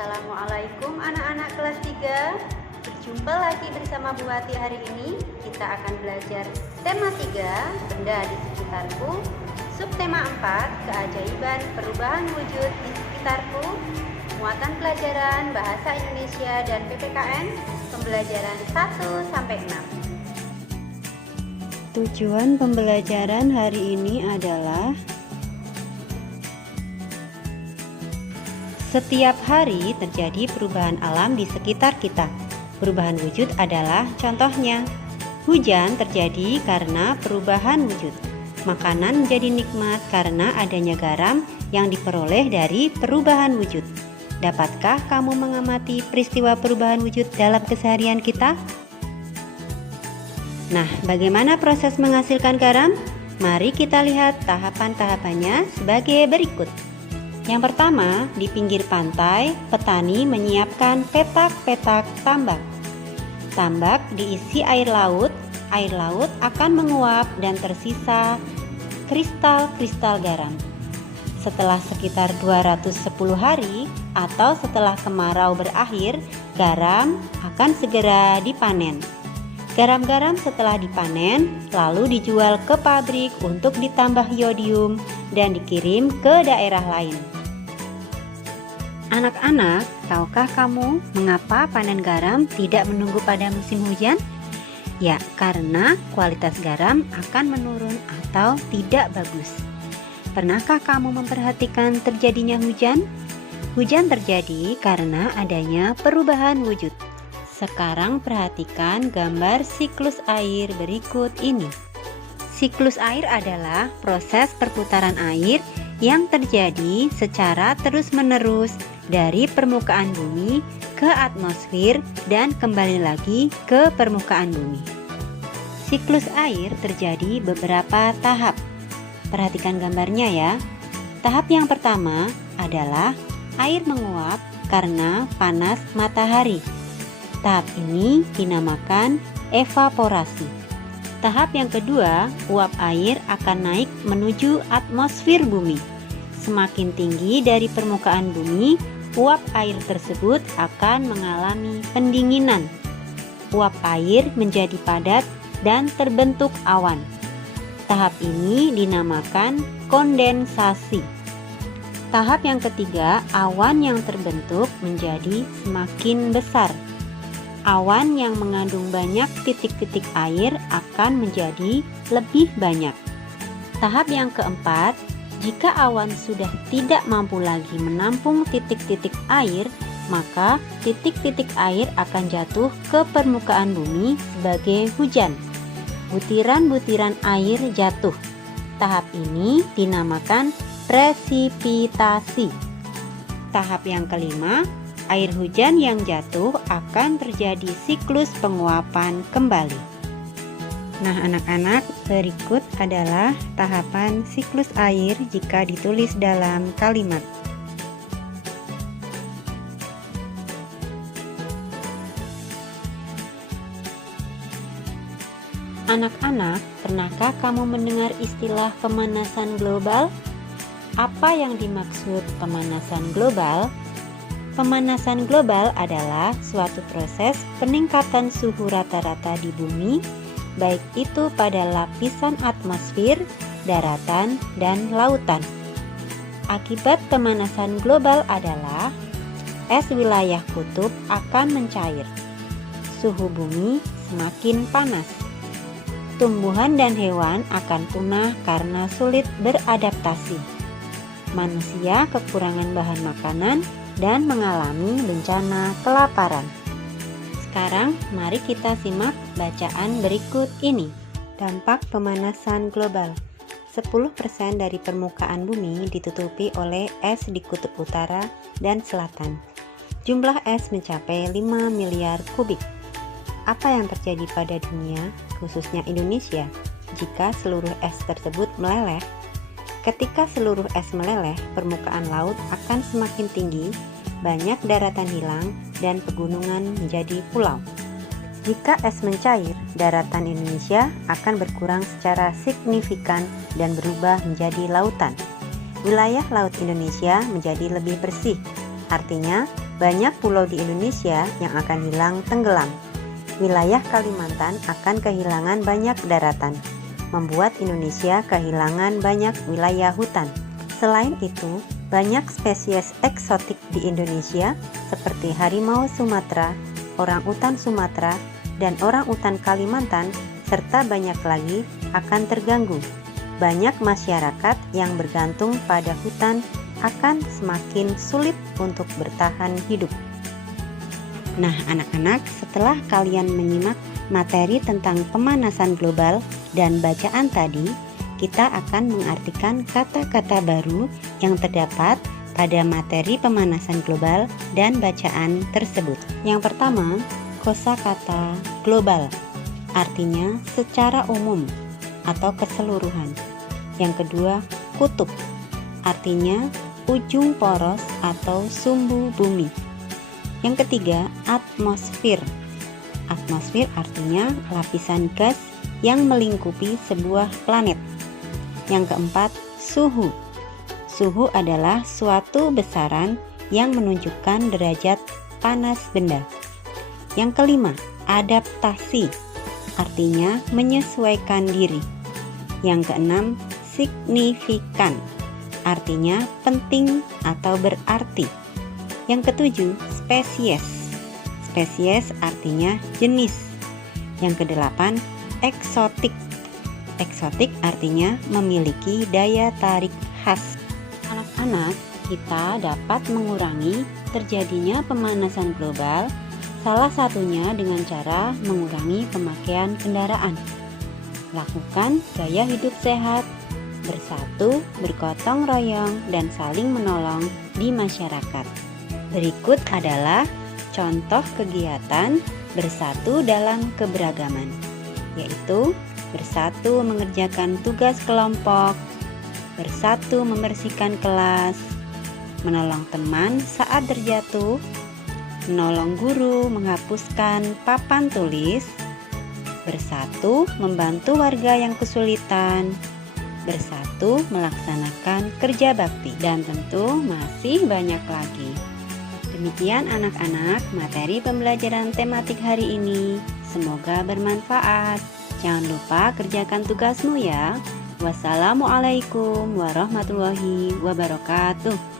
Assalamualaikum anak-anak kelas 3. Berjumpa lagi bersama Bu Wati hari ini. Kita akan belajar tema 3, benda di sekitarku. Subtema 4, keajaiban perubahan wujud di sekitarku. Muatan pelajaran Bahasa Indonesia dan PPKN, pembelajaran 1-6. Tujuan pembelajaran hari ini adalah setiap hari terjadi perubahan alam di sekitar kita. Perubahan wujud adalah contohnya. Hujan terjadi karena perubahan wujud. Makanan menjadi nikmat karena adanya garam yang diperoleh dari perubahan wujud. Dapatkah kamu mengamati peristiwa perubahan wujud dalam keseharian kita? Nah, bagaimana proses menghasilkan garam? Mari kita lihat tahapan-tahapannya sebagai berikut. Yang pertama, di pinggir pantai, petani menyiapkan petak-petak tambak. Tambak diisi air laut akan menguap dan tersisa kristal-kristal garam. Setelah sekitar 210 hari atau setelah kemarau berakhir, garam akan segera dipanen. Garam-garam setelah dipanen lalu dijual ke pabrik untuk ditambah iodium dan dikirim ke daerah lain. Anak-anak, tahukah kamu mengapa panen garam tidak menunggu pada musim hujan? Ya, karena kualitas garam akan menurun atau tidak bagus. Pernahkah kamu memperhatikan terjadinya hujan? Hujan terjadi karena adanya perubahan wujud. Sekarang perhatikan gambar siklus air berikut ini. Siklus air adalah proses perputaran air yang terjadi secara terus-menerus dari permukaan bumi ke atmosfer dan kembali lagi ke permukaan bumi. Siklus air terjadi beberapa tahap. Perhatikan gambarnya ya. Tahap yang pertama adalah air menguap karena panas matahari. Tahap ini dinamakan evaporasi. Tahap yang kedua, uap air akan naik menuju atmosfer bumi. Semakin tinggi dari permukaan bumi, uap air tersebut akan mengalami pendinginan. Uap air menjadi padat dan terbentuk awan. Tahap ini dinamakan kondensasi. Tahap yang ketiga, awan yang terbentuk menjadi semakin besar. Awan yang mengandung banyak titik-titik air akan menjadi lebih banyak. Tahap yang keempat, jika awan sudah tidak mampu lagi menampung titik-titik air, maka titik-titik air akan jatuh ke permukaan bumi sebagai hujan. Butiran-butiran air jatuh. Tahap ini dinamakan presipitasi. Tahap yang kelima, air hujan yang jatuh akan terjadi siklus penguapan kembali. Nah, anak-anak, berikut adalah tahapan siklus air jika ditulis dalam kalimat. Anak-anak, pernahkah kamu mendengar istilah pemanasan global? Apa yang dimaksud pemanasan global? Pemanasan global adalah suatu proses peningkatan suhu rata-rata di bumi, baik itu pada lapisan atmosfer, daratan, dan lautan. Akibat pemanasan global adalah es wilayah kutub akan mencair, suhu bumi semakin panas, tumbuhan dan hewan akan punah karena sulit beradaptasi, manusia kekurangan bahan makanan, dan mengalami bencana kelaparan. Sekarang mari kita simak bacaan berikut ini. Dampak pemanasan global. 10% dari permukaan bumi ditutupi oleh es di kutub utara dan selatan. Jumlah es mencapai 5 miliar kubik. Apa yang terjadi pada dunia, khususnya Indonesia, jika seluruh es tersebut meleleh? Ketika seluruh es meleleh, permukaan laut akan semakin tinggi, banyak daratan hilang, dan pegunungan menjadi pulau. Jika es mencair, daratan Indonesia akan berkurang secara signifikan dan berubah menjadi lautan. Wilayah laut Indonesia menjadi lebih bersih, artinya banyak pulau di Indonesia yang akan hilang tenggelam. Wilayah Kalimantan akan kehilangan banyak daratan, membuat Indonesia kehilangan banyak wilayah hutan. Selain itu, banyak spesies eksotik di Indonesia seperti harimau Sumatera, orangutan Sumatera, dan orangutan Kalimantan, serta banyak lagi akan terganggu. Banyak masyarakat yang bergantung pada hutan akan semakin sulit untuk bertahan hidup. Nah, anak-anak, setelah kalian menyimak materi tentang pemanasan global dan bacaan tadi, kita akan mengartikan kata-kata baru yang terdapat pada materi pemanasan global dan bacaan tersebut. Yang pertama, kosakata global, artinya secara umum atau keseluruhan. Yang kedua, kutub, artinya ujung poros atau sumbu bumi. Yang ketiga, atmosfer. Atmosfer artinya lapisan gas yang melingkupi sebuah planet. Yang keempat, suhu. Suhu adalah suatu besaran yang menunjukkan derajat panas benda. Yang kelima, adaptasi, artinya menyesuaikan diri. Yang keenam, signifikan, artinya penting atau berarti. Yang ketujuh, spesies. Spesies artinya jenis. Yang kedelapan, eksotik. Eksotik artinya memiliki daya tarik khas. Anak-anak, kita dapat mengurangi terjadinya pemanasan global, salah satunya dengan cara mengurangi pemakaian kendaraan. Lakukan gaya hidup sehat, bersatu, bergotong royong, dan saling menolong di masyarakat. Berikut adalah contoh kegiatan bersatu dalam keberagaman, yaitu bersatu mengerjakan tugas kelompok, bersatu membersihkan kelas, menolong teman saat terjatuh, menolong guru menghapuskan papan tulis, bersatu membantu warga yang kesulitan, bersatu melaksanakan kerja bakti, dan tentu masih banyak lagi. Demikian anak-anak materi pembelajaran tematik hari ini. Semoga bermanfaat. Jangan lupa kerjakan tugasmu ya. Wassalamualaikum warahmatullahi wabarakatuh.